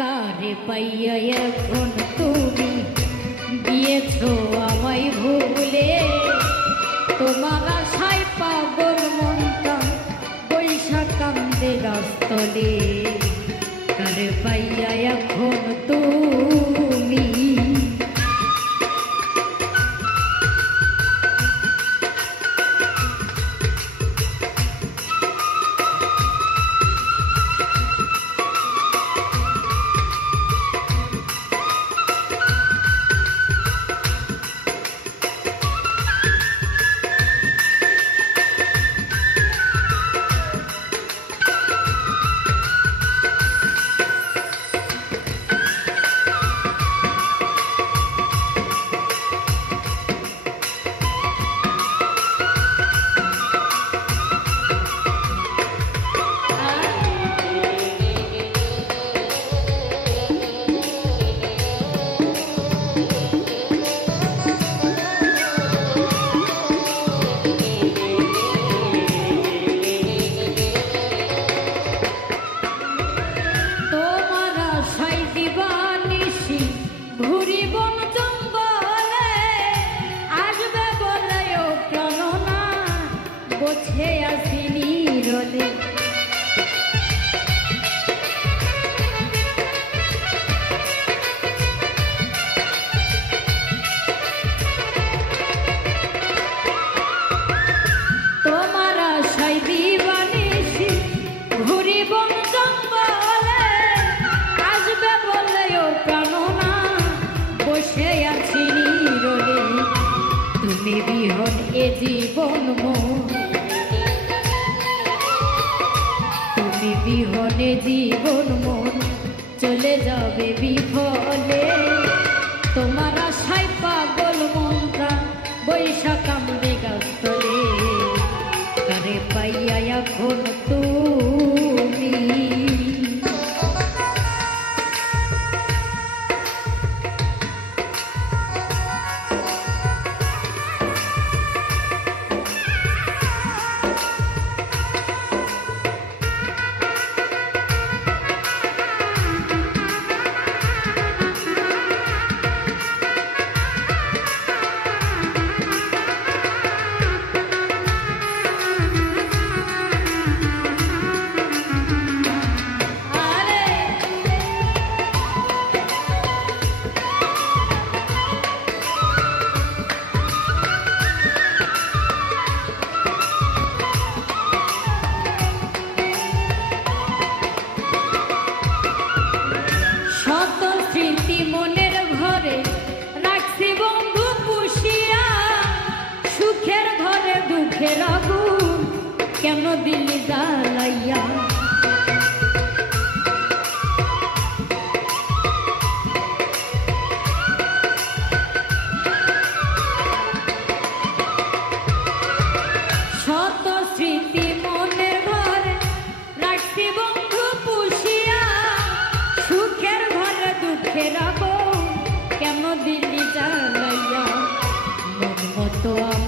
কারে পাইয়া এখন তুমি দিয়েছ আমায় ভুলে। তোমার আশায় পাগল মনটা বৈশাখ কান্দে রাস্তলে কারে পাইয়া এখন তুমি গোছে আসিনি রলে তোমার আশাই দিবানিসি ঘুরি বন জঙ্গলে, আসবে বলে ও প্রাণনা, বসে আছি নীরলে তুমি বিহন এ জীবন মন জীবন মন চলে যাবে বিফলে।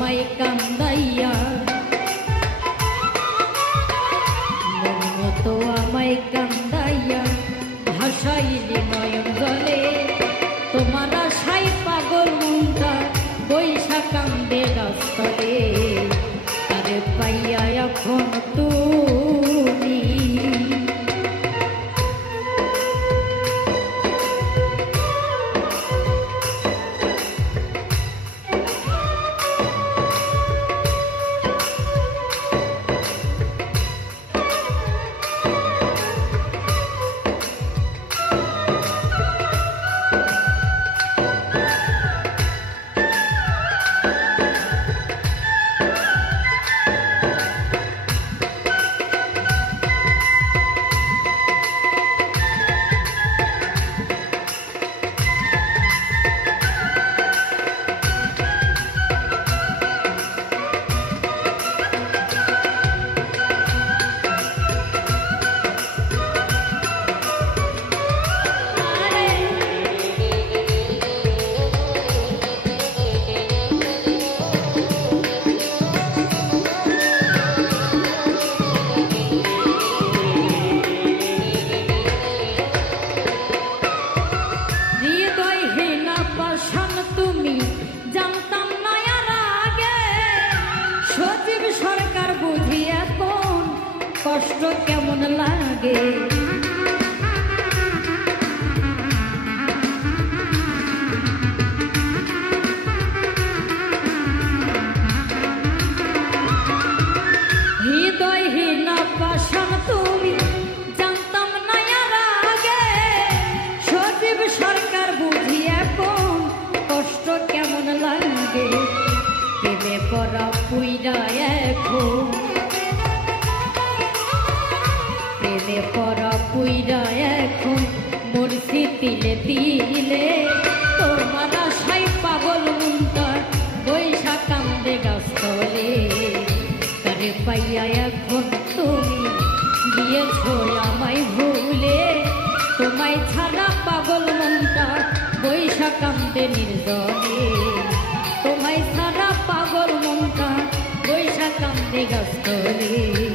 相変。কষ্ট কেমন লাগে? হৃদয়হীন পাশন তুমি, জানতাম নায়ার সরকার বুঝি এখন কষ্ট কেমন লাগে? প্রেমে করা পুইরা এখন প্রেমে পরা পুইরা এখন মরছি তিলে। তিলে তোমার আশাই পাগল মুন্তার বৈশা কান্দে গাছতলে তারে পাইয়া এখন তুমি দিয়েছ আমায় ভুলে। তোমায় ছাড়া পাগল মন্তার বৈশা কান্দে নির্জনে। তোমায় ছাড়া পাগল মন্তার বৈশা কান্দে গাছতলে